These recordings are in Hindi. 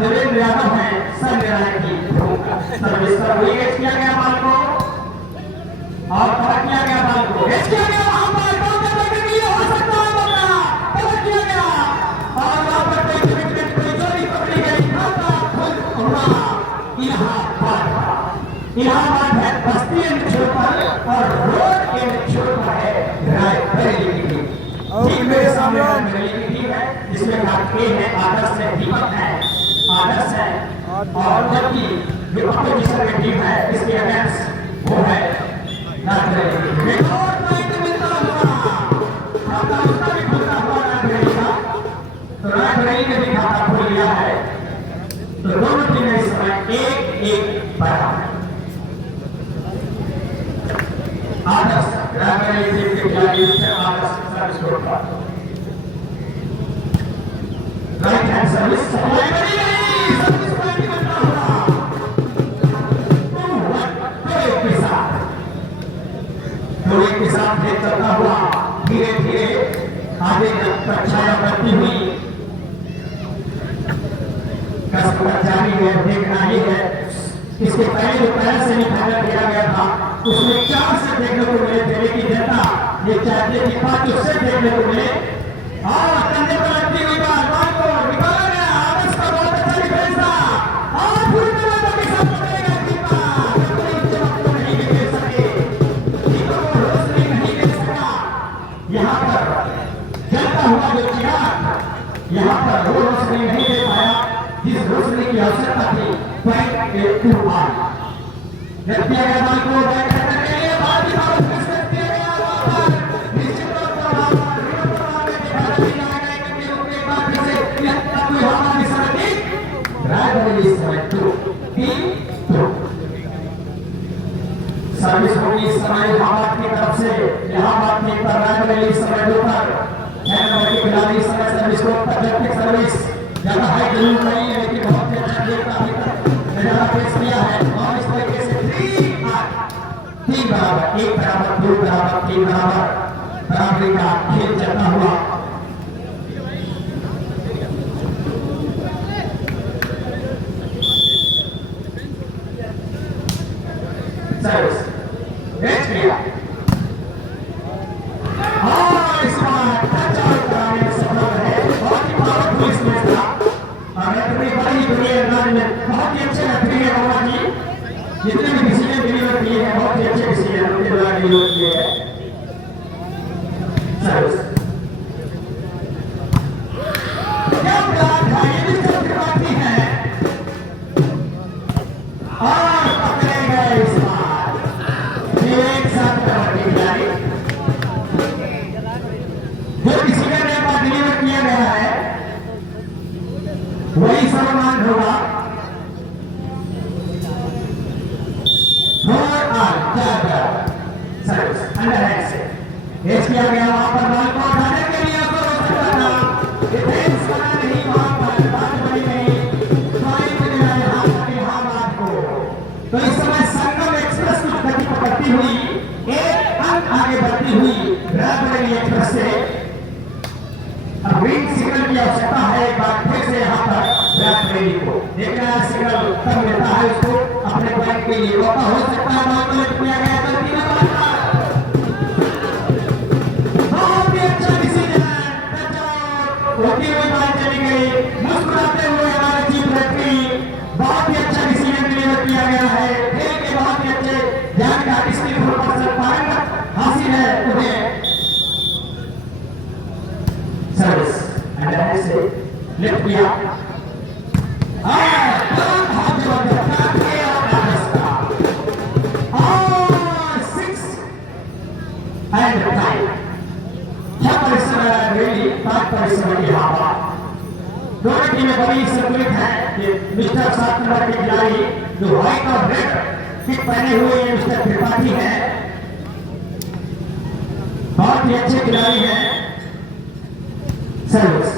देवेंद्र यादव है संजय की सर्विस पर हुई है, किया गया बॉल को और कवर किया गया बॉल को किया गया वहां पर करने के लिए हो सकता है मौका कवर किया गया और वहां पर कोई विकेट कोई चोरी पकड़ी गई खाता खुद हुआ इलाहाबाद है बस्ती एंड छोड़ पर और रोड के छोड़ पर है रायबरेली की टीम मेरे सामने रायबरेली की टीम है जिसमें कार्तिकेय है आदर्श है दीपक है आदर्श है और जबकि जो अपोजिशन की टीम है इसके अगेंस्ट वो है रायबरेली एक और पॉइंट मिलता हुआ खाता उसका भी खुलता हुआ रायबरेली का तो रायबरेली ने भी खाता खोल लिया है तो दोनों टीमें इस समय 1-1 बराबर आदर्श रायबरेली टीम के खिलाड़ी आदर्श सर्विस कोर्ट पर right hand service service point बनता हुआ थोड़े के साथ चलता हुआ धीरे धीरे आगे तक छाया बढ़ती हुई कसरत जारी है देखना ही है इसके पहले जो पहले से फाइनल किया गया था उसमें 4 से देखने को मिले थे लेकिन जनता ये चाहते कि 5 उससे देखने को मिले और कंधे पर लगती हुई बाल को निकाला गया आदर्श का बहुत अच्छा डिफेंस था और पूरी तरह से सब पकड़ेगा कीपर कोई जवाब नहीं दे सके कीपर को रोशनी नहीं दे सका यहाँ पर जलता हुआ जो चिराग यहाँ पर वो रोशनी नहीं दे पाया जिस रोशनी की आवश्यकता थी पॉइंट के ऊपर जब किया गया बॉल को बैक करने के लिए बाल की बात किसने किया गया वहां पर निश्चित तौर पर वहां पर रिवर पर आने के बाद भी आएगा एक के रूप में बात से यह कोई हमारी सरती रायबरेली समय 2-3 सर्विस होगी इस समय इलाहाबाद की तरफ से इलाहाबाद की पर रायबरेली समय 2 पर 6 नंबर के खिलाड़ी समय सर्विस को तकनीक सर्विस ज्यादा हाई जरूर नहीं है लेकिन बहुत ही अच्छा खेल का अभी तक नजारा पेश किया है और इस तरीके से 3 बराबर 1 बराबर 2 बराबर 3 बराबर बराबरी का खेल चलता हुआ सर्विस मैच किया और इस बार टच आउट कराने में सफल है बहुत ही पावरफुल इस मैच था और अपनी बड़ी दुनिया में बहुत ही अच्छे रेफरी है बाबा जी जितने भी डिसीजन डिलीवर किए हैं बहुत ही अच्छे डिसीजन उनके द्वारा डिलीवर किए हैं सर्विस क्या बात है ये भी सब बाकी है और पकड़े गए इस बार एक साथ कबड्डी खिलाड़ी जो डिसीजन एक बार डिलीवर किया गया है वही सर्वमान होगा सर्विस अंडर हैंड से पेश किया गया वहां पर बॉल को उठाने के लिए आपको रोक करना डिफेंस करना नहीं वहां पर बात बड़ी नहीं पॉइंट मिला यहां पर इलाहाबाद को तो इस समय संगम एक्सप्रेस कुछ गति पकड़ती हुई एक अंक आगे बढ़ती हुई रायबरेली एक्सप्रेस से अब ग्रीन सिग्नल की आवश्यकता है एक बार फिर से यहाँ पर रायबरेली को देखना है सिग्नल कब मिलता है उसको अपने पॉइंट के लिए मौका हो सकता है बॉल कलेक्ट किया गया गलती में बहुत ही अच्छा डिसीजन टच आउट होती हुई बॉल चली गई मुस्कुराते हुए हमारे चीफ रेफरी बहुत ही अच्छा डिसीजन डिलीवर किया गया है खेल के बहुत ही अच्छे जानकारी इसके ऊपर पारंगत हासिल है उन्हें सर्विस अंडर से लिफ्ट किया दोनों टीमें बड़ी संतुलित है कि मिस्टर 7 नंबर के खिलाड़ी जो व्हाइट और रेड किट पहने हुए हैं मिस्टर त्रिपाठी हैं बहुत ही अच्छे खिलाड़ी हैं सर्विस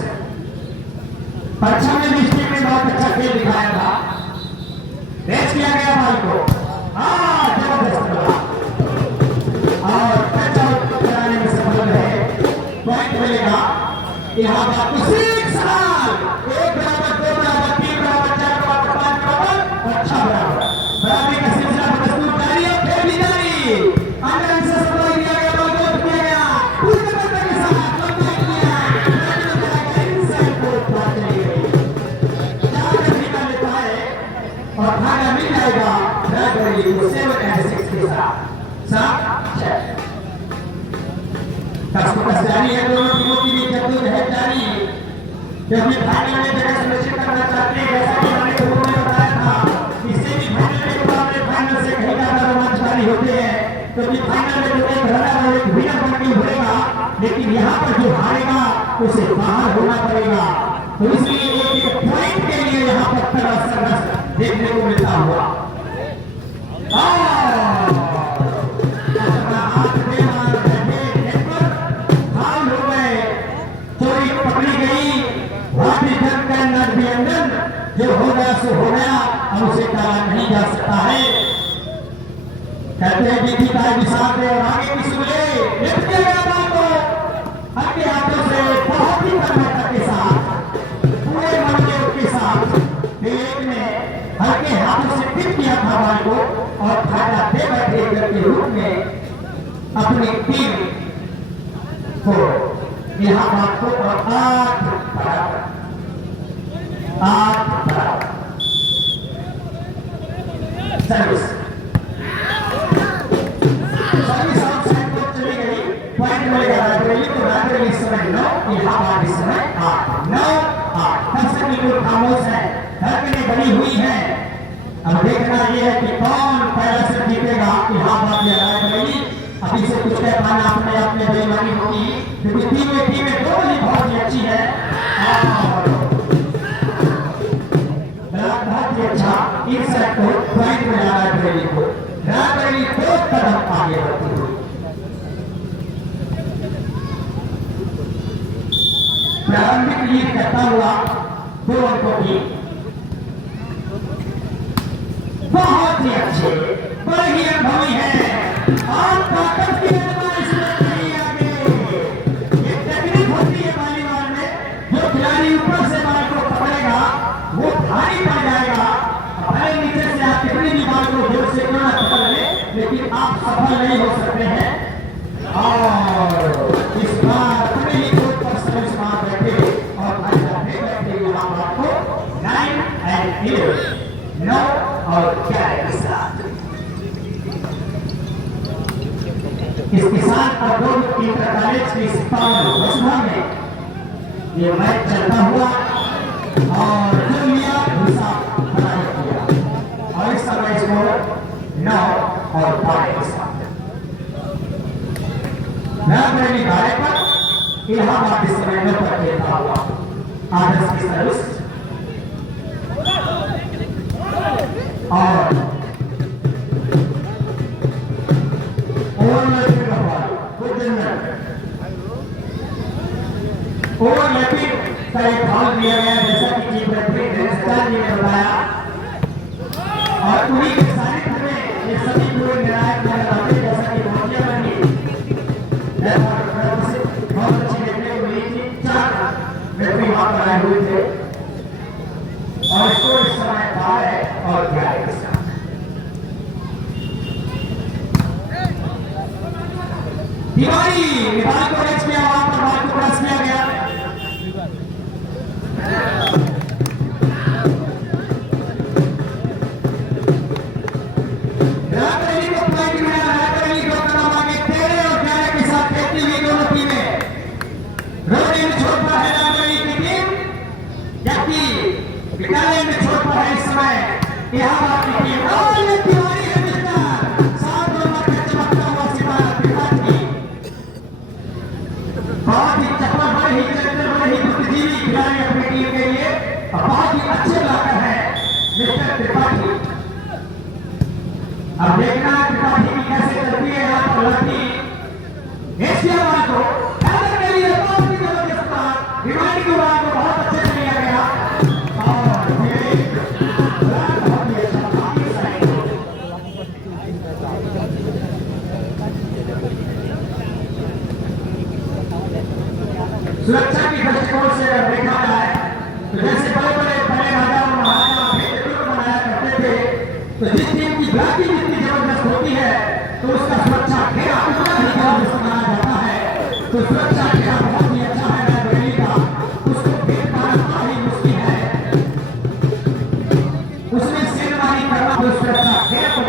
परीक्षा में डिस्ट्रिक्ट में बहुत अच्छा खेल दिखाया था रेस किया गया बॉल को जबरदस्त और टच आउट कराने में सफल रहे पॉइंट मिलेगा यहाँ पर 1 बराबर 2 बराबर 3 बराबर रायबरेली को 7 and 6 के साथ 7-6। कस जारी है, दोनों टीमों की भी जद्दोजहद जारी है, क्योंकि फाइनल में जगह सुनिश्चित करना चाहते हैं। जैसा कि हमारे गुरुओं ने बताया था, इससे भी फाइनल के मुकाबले फाइनल से कहीं ज्यादा रोमांचकारी होते हैं, क्योंकि फाइनल में जो एक रनर और एक विनर बन के उभरेगा, लेकिन यहाँ पर जो हारेगा उसे बाहर होना पड़ेगा। तो इसलिए एक पॉइंट के लिए यहाँ पर तगड़ा संघर्ष देखने को मिलता हुआ। पकड़ी गई जो हो गया सो हो गया, अब उसे टाला नहीं जा सकता है। कहते हैं कि विशाल दे और आगे की सुबह लिख दिया गया बाल को अपने हाथों से बहुत ही तन्मयता के साथ, पूरे मनोयोग के साथ एक ने हल्के हाथों से टिप किया था बाल को और फायदा दे बैठे के रूप में अपनी टीम को इलाहाबाद को और 8 सर्विस आउटसाइड को चली गई, पॉइंट मिलेगा रायबरेली को। रायबरेली इस समय 9, इलाहाबाद इस समय 8। दर्शक बिल्कुल खामोश है, धड़कनें बनी हुई हैं। अब देखना यह है कि कौन पहला से जीतेगा, इलाहाबाद या रायबरेली। अभी से कुछ कह पाना अपने आप में बेईमानी होगी, क्योंकि टीमें दो ही बहुत ही अच्छी है और बहुत ही अच्छा इस सेट को पॉइंट मिला रायबरेली को। रायबरेली 2 कदम आगे बढ़ती हुई प्रारंभिक लीड करता हुआ 2 अंकों की। बहुत ही अच्छे, बड़े ही अनुभवी है और ताकत की आजमाइश में कहीं आगे। ये टेक्निक होती है वॉलीबॉल में, जो खिलाड़ी ऊपर से बॉल को पकड़ेगा वो भारी पड़ जाएगा। भले नीचे से आप कितनी भी बॉल को जोर से क्यों ना पकड़ ले, लेकिन आप सफल नहीं हो सकते हैं। और इस बार अपने ही कोर्ट पर सर्विस मार बैठे और बैठे यहाँ को 9 and 11, 9 और 11 के साथ इस किसान और इंटर कॉलेज की वसुधा में ये मैच चलता हुआ और दुनिया हिसाब बनाया किया और इस समय स्कोर 9 और 12 के साथ रायबरेली धारे पर इलाहाबाद इस समय 9 पर खेलता हुआ। आदर्श की सर्विस और ओवरलैपिंग का एक बॉल दिया गया, जैसा कि चीफ रेफरी जी ने बताया, और उन्हीं के सानिध्य में ये सभी पूरे निर्णायक नजर आते, जैसा कि मोतिया बनी बहुत अच्छी देखने को मिली थी। 4 रेफरी वहां पर आए हुए थे और इसको इस समय 12 और 11 के साथ तिवारी निकाल को रेस किया, वहां पर बॉल को क्रॉस किया गया। रायबरेली को पॉइंट मिला, रायबरेली 2 कदम आगे 13 और 11 के साथ खेलती हुई दोनों टीमें। रोने में छोड़ पर है रायबरेली की टीम, जबकि विद्यालय में छोड़ पर है इस समय इलाहाबाद की टीम। और ये तिवारी है मिस्टर 7 नंबर का चमकता हुआ सितारा त्रिपाठी, बहुत ही चपल, बड़े ही चरित्र, बड़े ही बुद्धिजीवी खिलाड़ी अपनी टीम के लिए और बहुत ही अच्छे लाकर है मिस्टर त्रिपाठी। अब देखना त्रिपाठी की कैसे चलती है यहाँ पर लड़की एशिया वाल को के लिए बहुत ही जबरदस्त रिवाइंड की बात को बहुत अच्छे से लिया गया और बहुत ही अच्छा सुरक्षा की दृष्टिकोण से अगर देखा जाए तो जैसे बड़े बड़े पहले राजा और महाराजा भेद बनाया करते थे, तो जिस टीम की ब्लॉकिंग इतनी जबरदस्त होती है तो उसका सुरक्षा घेरा उतना ही जबरदस्त बनाया जाता है। तो सुरक्षा घेरा बहुत ही अच्छा है रायबरेली का, उसको भेद पाना बड़ा ही मुश्किल है, उसमें सेनवारी करना, तो सुरक्षा घेरा को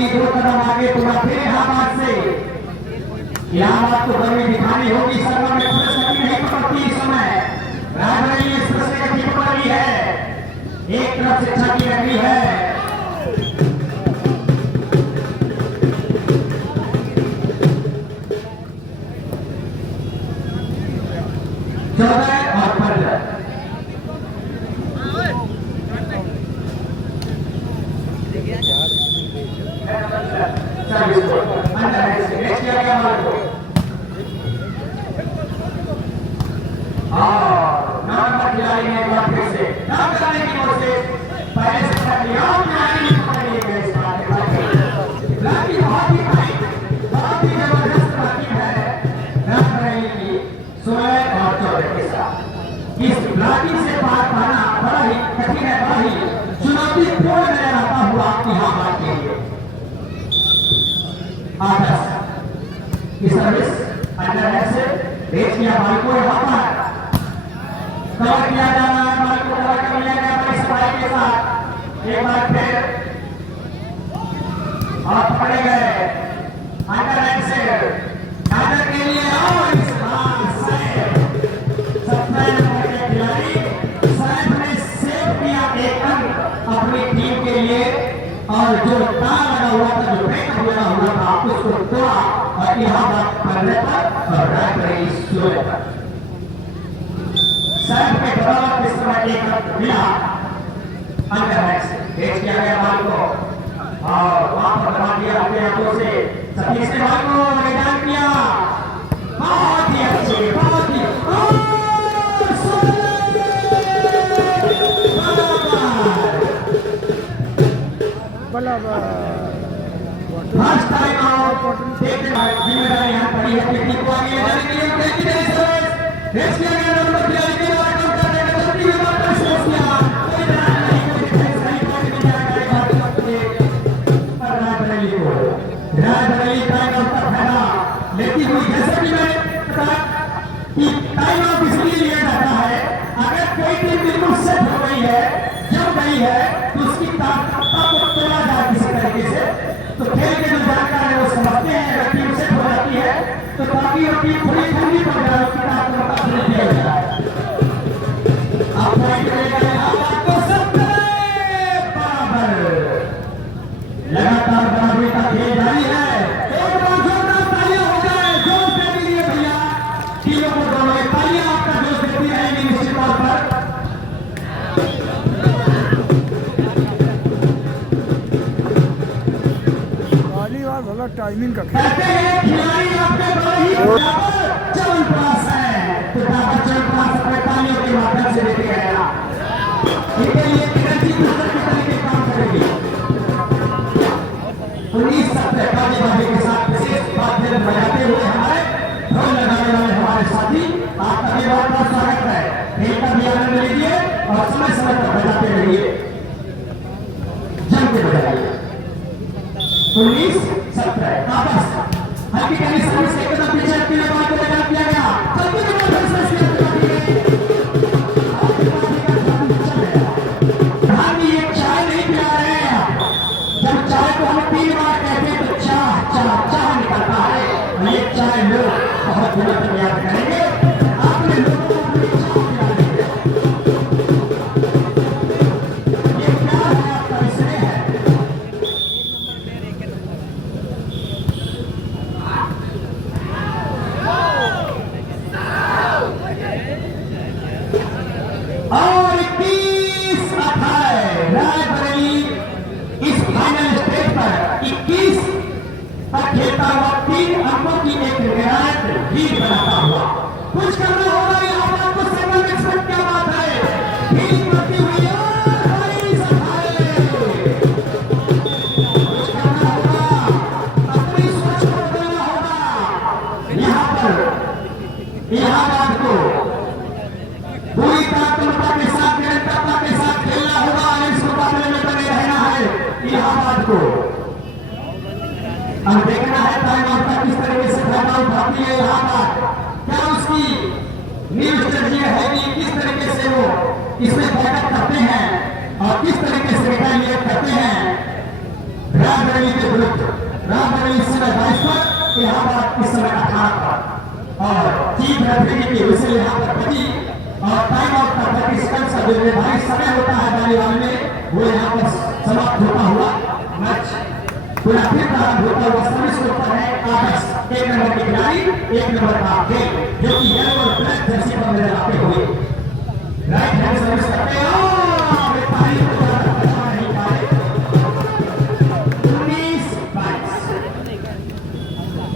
खिलाड़ी 2 कदम आगे पूरा फिर इलाहाबाद से। इलाहाबाद को गर्मी दिखानी होगी। सर्वर में प्रेस गति नहीं पकड़ती इस समय। रायबरेली एक्सप्रेस ने गति पकड़ ली है। एक तरफ शिक्षा की नगरी है। इस ब्लॉकिंग से पार पाना बड़ा ही कठिन है, बड़ा ही चुनौतीपूर्ण नजर आता हुआ इलाहाबाद के लिए। आदर्श की सर्विस अंडर से भेज किया बॉल को यहाँ पर कवर किया जा रहा है। बॉल को कवर कर लिया गया बड़ी सफाई के साथ। एक बार फिर और पकड़े गए अंडर से अंडर के लिए और इस बार से 17 नंबर के खिलाड़ी सैफ ने सेव किया एक अंक अपनी टीम के लिए और जो तार लगा हुआ था, जो ब्रेक लगा हुआ था, उसको तोड़ा और इलाहाबाद पढ़ने पर और रायबरेली 16 पर। सैफ के बदौलत इस समय एक अंक मिला अंडर से। भेज किया गया बॉल को और वहां पर बना दिया अपने हाथों से। सतीश ने बॉल को मैदान किया। बहुत ही अच्छे, बहुत ही फर्स्ट टाइम आउट। देखते हैं जिम्मेदारी यहाँ पड़ी है टीम को आगे ले जाने के लिए। भेज किया गया नंबर खिलाड़ी के द्वारा काम कर रहे हैं। जल्दी में बात कर किया कोई ध्यान नहीं, कोई डिफेंस नहीं, कोई भी क्या करेगा पर रायबरेली को रायबरेली टाइम आउट का फायदा लेती हुई। जैसे कि मैंने कहा कि टाइम आउट इसलिए लिया जाता है अगर कोई टीम बिल्कुल सेट हो गई है, जम गई है, तो उसकी ताकत को तोड़ा जाए किसी तरीके से। तो खेल के जो जानकार है वो समझते हैं अगर टीम सेट हो जाती है तो ताकि वो टीम थोड़ी ठंडी पड़ जाए, उसकी ताकत को पता नहीं दिया जाए। आप पॉइंट लेकर आपको सब बराबर लगातार बराबरी का खेल जारी है। एक बार जोरदार तालियां हो जाए जोश देने के लिए भैया टीमों को। दोनों तालियां आपका जोश देती रहेंगी निश्चित तौर पर। भला टाइमिंग का कहते हैं खिलाड़ी आपके बड़े ही चवनप्राश है, तो चवनप्राश अपने तालियों के माध्यम से लेके गया। इनके लिए एनर्जी बूस्टर की तरीके काम करेगी। 19 सप्ताह बाजी के साथ विशेष वाद्य बजाते हुए हमारे ढोल लगाने वाले हमारे साथी आपका भी बहुत बहुत स्वागत है। खेल का भी आनंद लीजिए और समय समय पर बजाते रहिए, जम के बजाइए। 19 17 वापस हल्की कमी सर्विस एक कदम पीछे हटने के बाद लगा दिया गया। जल्दी में सर्विस हम ये चाय नहीं पिला रहे हैं। जब चाय को हम 3 बार कहते हैं तो चाह चाह चाह निकलता है। ये चाय लोग बहुत दिनों तक याद करेंगे। आपने लोगों को अपनी चाह पिला दी है। ये क्या है आपका विषय है? और 21-18 रायबरेली इस फाइनल स्टेज पर 21 पर खेलता हुआ 3 अंकों की एक निर्णायक लीड बनाता हुआ कुछ करना होगा। इलाहाबाद को सेकंड एक्सपेक्ट क्या बात है, फील्डिंग करती हुई कुछ करना होगा, अपनी सोच को बदलना होगा। यहाँ पर इलाहाबाद को पूरी ताकतमता के साथ निरंतरता के साथ खेलना होगा और इस मुकाबले में बने रहना है इलाहाबाद को। अब देखना है टाइम आउट का किस तरीके से फायदा उठाती है इलाहाबाद। क्या उसकी न्यू स्ट्रेटजी है कि किस तरीके से वो इसमें बैकअप करते हैं और किस तरीके से रिटायरिएट करते हैं रायबरेली के ग्रुप रामबरेली इस समय 22 पर, इलाहाबाद इस समय 18 पर, और चीफ रेफरी की विशेष यहाँ पर बची और टाइम आउट का 30 सेकंड का जो निर्धारित समय होता है वॉलीबॉल में, वो यहाँ पर समाप्त होता हुआ मैच पूरा फिर प्रारंभ होता हुआ सर्विस होता है आदर्श 1 नंबर के खिलाड़ी 1 नंबर का खेल जो कि येलो और ब्लैक जर्सी पर नजर आते हुए राइट हैंड सर्विस करते हैं और पारी को ज्यादा बचा नहीं पाए 19-22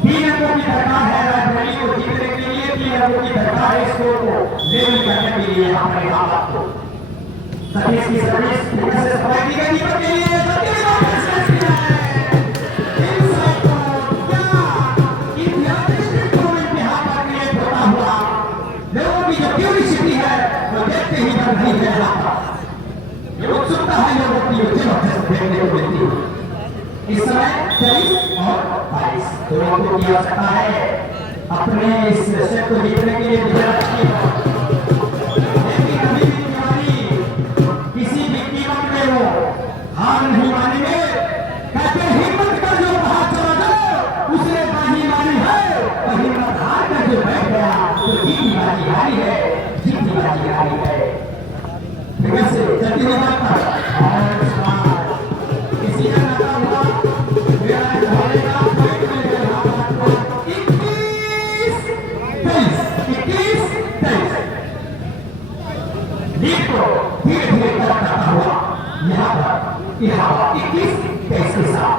3 अंकों की दरकार है रायबरेली को जीतने के लिए 3 अंकों की दरकार है स्कोर को लेवल करने के लिए यहाँ पर इलाहाबाद को सतीश की सर्विस फिर से सफाई की गई दीपक के लिए सतीश को सर्विस किया है नहीं है ये उत्सुकता है लोगों की जबरदस्त देखने को मिलती है इस समय 23 और 22 दोनों को की आवश्यकता है अपने इस सेट को जीतने के लिए गुजरात की लेकिन अभी भी तिवारी किसी भी कीमत में वो हार नहीं मानेंगे कहते हिम्मत कर जो बाहर चला जाओ उसने बाजी मारी है और हिम्मत हार कर जो बैठ गया तो जीत बाजी हारी है जीत बाजी हारी है से जल्दी हो जाता और किसी का नाता हुआ मेरा घोड़े का फाइट में गया 21-23 लीड को धीरे धीरे कम करता हुआ यहाँ पर 21-23 के साथ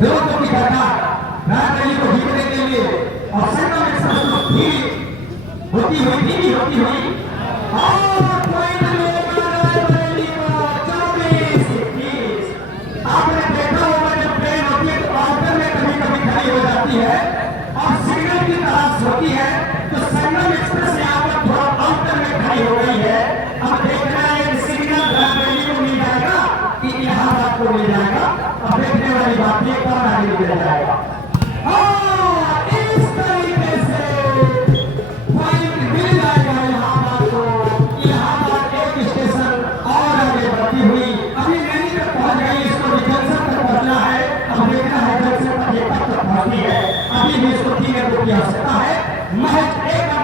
दोनों की दरकार रायबरेली को जीतने के लिए और संगम एक्सप्रेस धीमी होती हुई और आपने देखा होगा जब ट्रेन होती है तो आउटर में कभी कभी खड़ी हो जाती है और सिग्नल की तलाश होती है तो संगम एक्सप्रेस यहाँ पर थोड़ा आउटर में खड़ी हो गई है अब देखना है सिग्नल रायबरेली को मिल जाएगा कि इलाहाबाद को मिल जाएगा अब देखने वाली बात ये कौन आगे निकल जाएगा इस तरीके से पॉइंट मिल जाएगा इलाहाबाद को इलाहाबाद एक स्टेशन और आगे बढ़ती हुई अभी नैनी तक पहुंच गई इसको जंक्शन तक पहुंचना है अब देखना है जंक्शन तक ये तक पहुंचती है अभी भी इसको 3 अंकों की आवश्यकता है महज 1